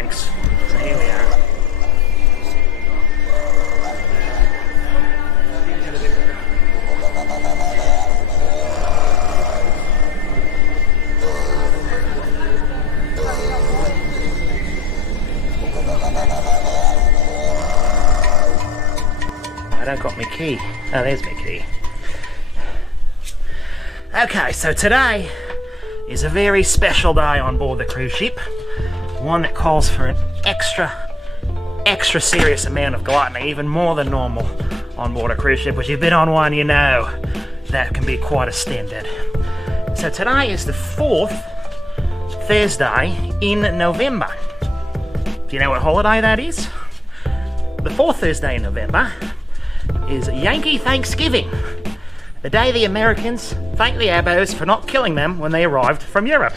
Thanks. So here we are. I don't got my key. Oh, there's my key. Okay, so today is a very special day on board the cruise ship. One that calls for an extra serious amount of gluttony, even more than normal on board a cruise ship. Which you've been on one, you know that can be quite a standard. So today is the 4th Thursday in November. Do you know what holiday that is? The 4th Thursday in November is Yankee Thanksgiving, the day the Americans thank the Abos for not killing them when they arrived from Europe.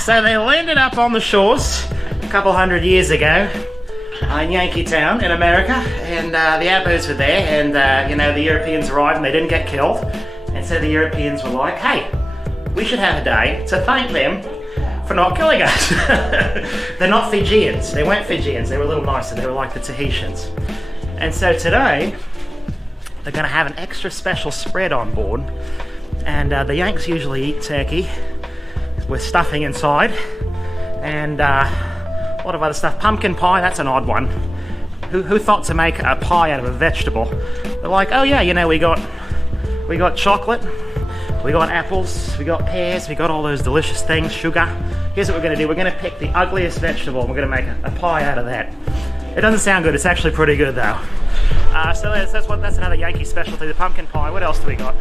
So they landed up on the shores a couple hundred years ago in Yankee Town in America, and the Abos were there, and you know, the Europeans arrived and they didn't get killed, and so the Europeans were like, hey, we should have a day to thank them for not killing us. They're not Fijians. They weren't Fijians. They were a little nicer. They were like the Tahitians. And so today, they're going to have an extra special spread on board. And the Yanks usually eat turkey with stuffing inside. And a lot of other stuff. Pumpkin pie, that's an odd one. Who thought to make a pie out of a vegetable? They're like, oh yeah, you know, we got chocolate, we got apples, we got pears, we got all those delicious things, sugar. Here's what we're going to do. We're going to pick the ugliest vegetable and we're going to make a pie out of that. It doesn't sound good, it's actually pretty good though. So that's another Yankee specialty, the pumpkin pie. What else do we got?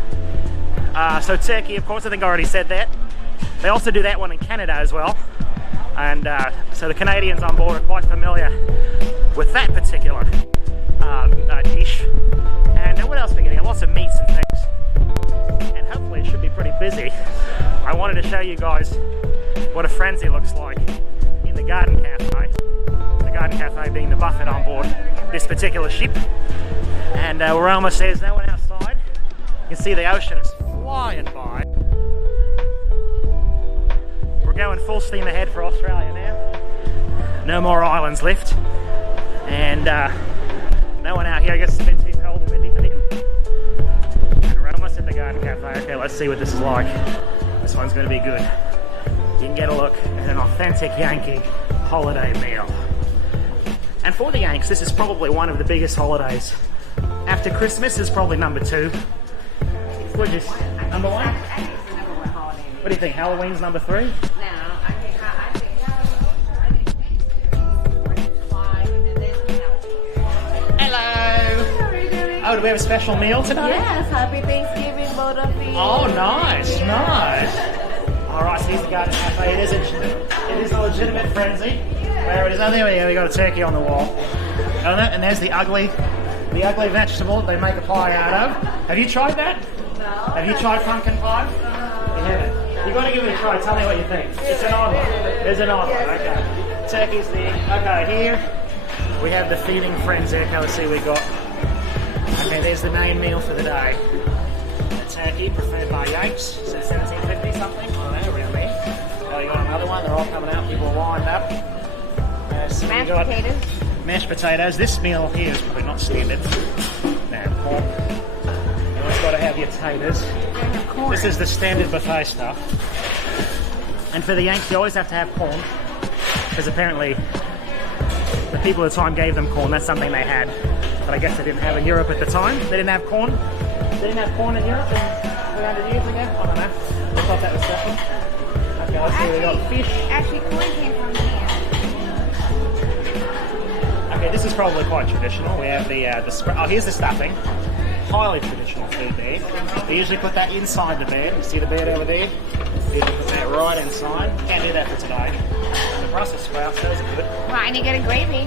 So turkey, of course, I think I already said that. They also do that one in Canada as well. And so the Canadians on board are quite familiar with that particular dish. And what else are we getting? Lots of meats and things. And hopefully it should be pretty busy. I wanted to show you guys what a frenzy looks like in the Garden Cafe. The Garden Cafe being the buffet on board this particular ship. And we're almost there. There's no one outside. You can see the ocean is flying by. We're going full steam ahead for Australia now. No more islands left. And no one out here. I guess it's a bit too cold and windy for them. And we're almost at the Garden Cafe. Okay, let's see what this is like. This one's going to be good. You can get a look at an authentic Yankee holiday meal. And for the Yanks, this is probably one of the biggest holidays. After Christmas is probably number 2. What is number 1? I think it's the number 1 holiday. What do you think? Halloween's number 3? No, I think Halloween, and then Hello! How are you doing? Oh, do we have a special meal today? Yes, happy Thanksgiving, both of you. Oh, nice, nice. All right, so here's the Garden Cafe. It is a legitimate frenzy. Where it is? Oh, there we go. We got a turkey on the wall. And there's the ugly vegetable they make a pie out of. Have you tried that? No. Have you tried pumpkin pie? You haven't. You got to give it a try. Tell me what you think. It's an odd one. There's an odd one. Okay. Turkey's there. Okay, here we have the feeding frenzy. Okay, let's see what we got. Okay, there's the main meal for the day. A turkey preferred by Yanks. So 1750 something. I don't know, around there. Oh, you got another one. They're all coming out. People are lined up. So Mashed potatoes. Mashed potatoes. This meal here is probably not standard. Now, pork. You always got to have your taters. This is the standard buffet stuff. And for the Yanks, you always have to have corn, because apparently the people at the time gave them corn. That's something they had, but I guess they didn't have in Europe at the time. They didn't have corn. They didn't have corn in Europe 300 years ago. I don't know. I thought that was special. Okay, let's see. We got fish. Actually, corn came from here. Okay, this is probably quite traditional. We have oh, here's the stuffing. Highly traditional food there. They usually put that inside the bed. You see the bed over there? They usually put that right inside. Can't do that for today. And the Brussels sprouts, those are good. Right, and you get a gravy.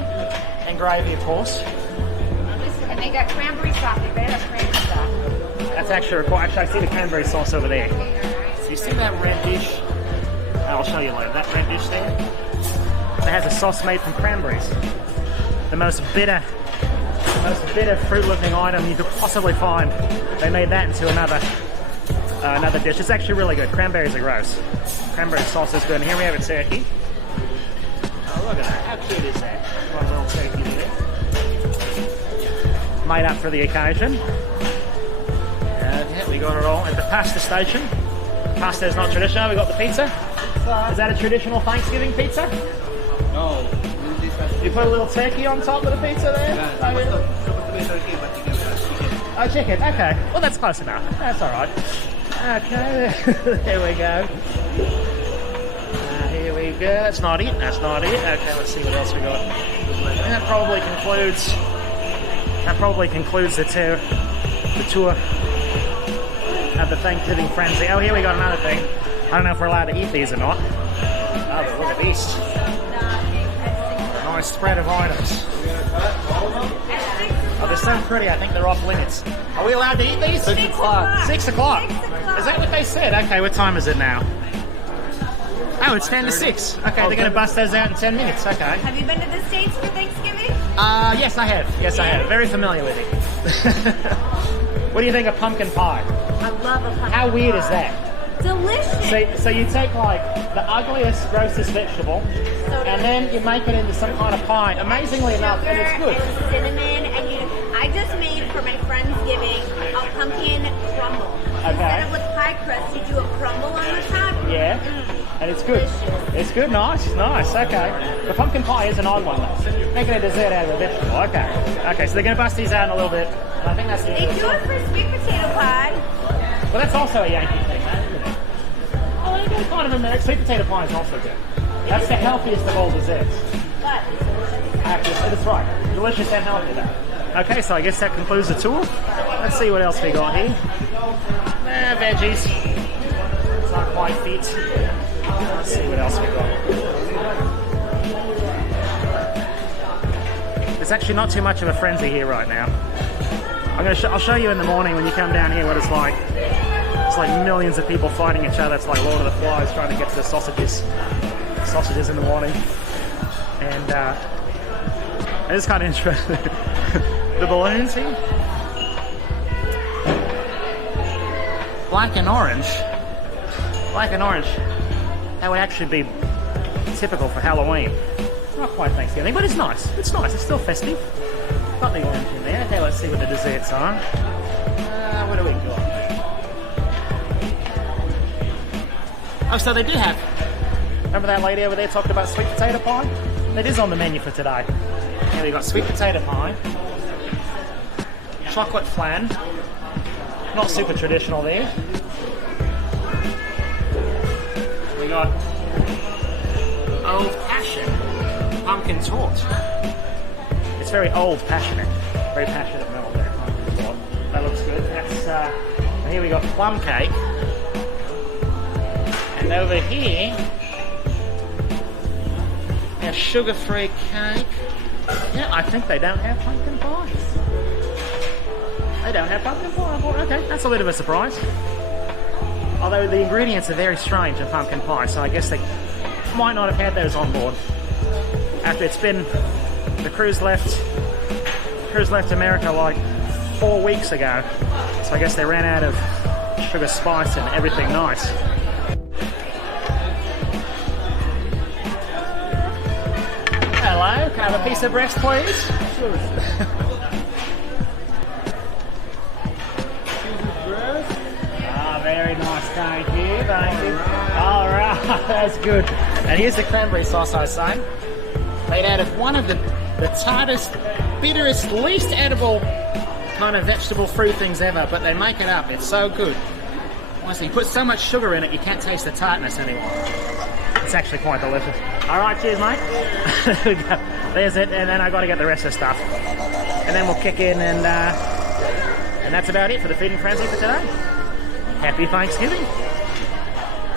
And gravy, of course. And they got cranberry sauce. They better have cranberry sauce. That's actually required. Actually, I see the cranberry sauce over there. So you see that red dish? I'll show you later. That red dish there? It has a sauce made from cranberries. The most bitter fruit-looking item you could possibly find. They made that into another dish. It's actually really good. Cranberries are gross. Cranberry sauce is good. And here we have a turkey. cute is that? Got a little turkey there. Made up for the occasion. Yeah, we got it all at the pasta station. Pasta is not traditional. We got the pizza. Is that a traditional Thanksgiving pizza? No. You put a little turkey on top of the pizza there? Oh, chicken. Okay. Well, that's close enough. That's all right. Okay. There we go. Here we go. That's not it. That's not it. Okay, let's see what else we got. And that probably concludes the tour of the Thanksgiving frenzy. Oh, here we got another thing. I don't know if we're allowed to eat these or not. Oh, but look at this. Nice spread of items. Oh, they're so pretty. I think they're off limits. Are we allowed to eat these? 6 o'clock. 6 o'clock. Is that what they said? Okay, what time is it now? Oh, it's 10 to 6. Okay, they're going to bust those out in 10 minutes. Okay. Have you been to the States for Thanksgiving? Yes, I have. Yes, I have. Very familiar with it. What do you think of pumpkin pie? I love a pumpkin How weird pie. is that? Delicious. So you take like the ugliest, grossest vegetable, and then you make it into some kind of pie. Amazingly enough, and it's good. And cinnamon, and I just made for my Friendsgiving a pumpkin crumble. Instead of with pie crust, you do a crumble on the top. Yeah, and it's good. Delicious. It's good, nice. Okay. The pumpkin pie is an odd one though. Making a dessert out of a vegetable. Okay, so they're going to bust these out in a little bit. And I think that's the They do it for sweet potato pie. Well, that's also a Yankee thing, isn't it? Oh, they do kind of American. Sweet potato pie is also good. That's the healthiest of all desserts. But Actually, that's right. Delicious and healthy though. Okay, so I guess that concludes the tour. Let's see what else we got here. Veggies. It's not quite fit. Let's see what else we got. There's actually not too much of a frenzy here right now. I'll show you in the morning when you come down here what it's like. It's like millions of people fighting each other. It's like Lord of the Flies trying to get to the sausages in the morning. And it's kind of interesting. The balloons here. Black and orange. That would actually be typical for Halloween. Not quite Thanksgiving, but it's nice. It's still festive. Got the orange in there. Okay, let's see what the desserts are. What do we got? Oh, so they do have. Remember that lady over there talking about sweet potato pie? That is on the menu for today. Here we got sweet potato pie, chocolate flan. Not super traditional there. We got old fashioned pumpkin torte. It's very old fashioned, very passionate metal there. Pumpkin torte. That looks good. That's and here we got plum cake, and over here a sugar-free cake. Yeah, I think they don't have pumpkin pie. They don't have pumpkin pie. Okay, that's a bit of a surprise. Although the ingredients are very strange in pumpkin pie, so I guess they might not have had those on board. After it's been, the cruise left America like 4 weeks ago, so I guess they ran out of sugar, spice, and everything nice. Hello, can I have a piece of breast, please? Sure. Very nice, thank you. All right, that's good. And here's the cranberry sauce I was saying. Made out of one of the tartest, bitterest, least edible kind of vegetable fruit things ever, but they make it up. It's so good. Honestly, you put so much sugar in it, you can't taste the tartness anymore. It's actually quite delicious. All right, cheers, mate. There's it, and then I got to get the rest of the stuff. And then we'll kick in, and that's about it for the Feeding Frenzy for today. Happy Thanksgiving.